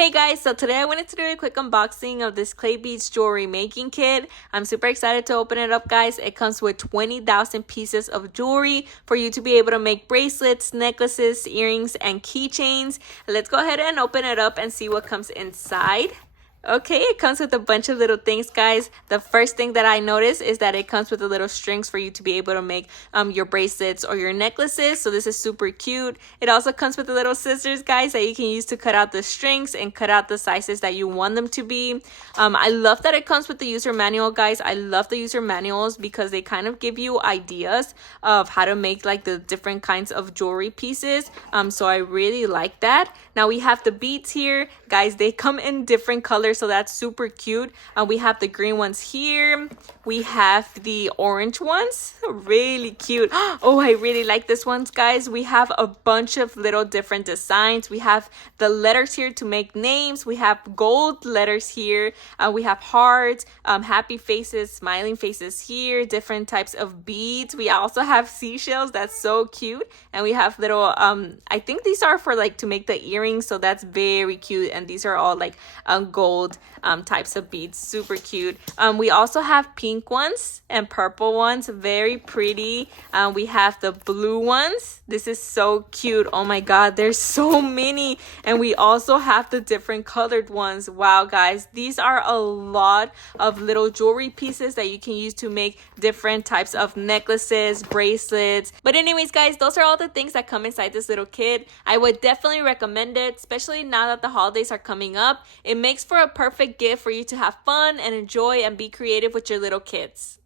Hey guys, so today I wanted to do a quick unboxing of this clay beads jewelry making kit. I'm super excited to open it up, guys. It comes with 20,000 pieces of jewelry for you to be able to make bracelets, necklaces, earrings, and keychains. Let's go ahead and open it up and see what comes inside. Okay, it comes with a bunch of little things, guys. The first thing that I noticed is that it comes with the little strings for you to be able to make your bracelets or your necklaces. So this is super cute. It also comes with the little scissors, guys, that you can use to cut out the strings and cut out the sizes that you want them to be. I love that it comes with the user manual, guys. I love the user manuals because they kind of give you ideas of how to make like the different kinds of jewelry pieces. So I really like that. Now we have the beads here, guys. They come in different colors, so that's super cute. We have the green ones here. We have the orange ones, really cute. Oh, I really like this ones, guys. We have a bunch of little different designs. We have the letters here to make names. We have gold letters here. We have hearts, happy faces, smiling faces here, different types of beads. We also have seashells. That's so cute. And we have little I think these are for like to make the earrings, so that's very cute. And these are all like gold types of beads, super cute. We also have pink ones and purple ones, very pretty. We have the blue ones. This is so cute. Oh my god, there's so many. And we also have the different colored ones. Wow, guys, these are a lot of little jewelry pieces that you can use to make different types of necklaces, bracelets. But anyways, guys, those are all the things that come inside this little kit. I would definitely recommend it, especially now that the holidays are coming up. It makes for a perfect gift for you to have fun and enjoy and be creative with your little kids.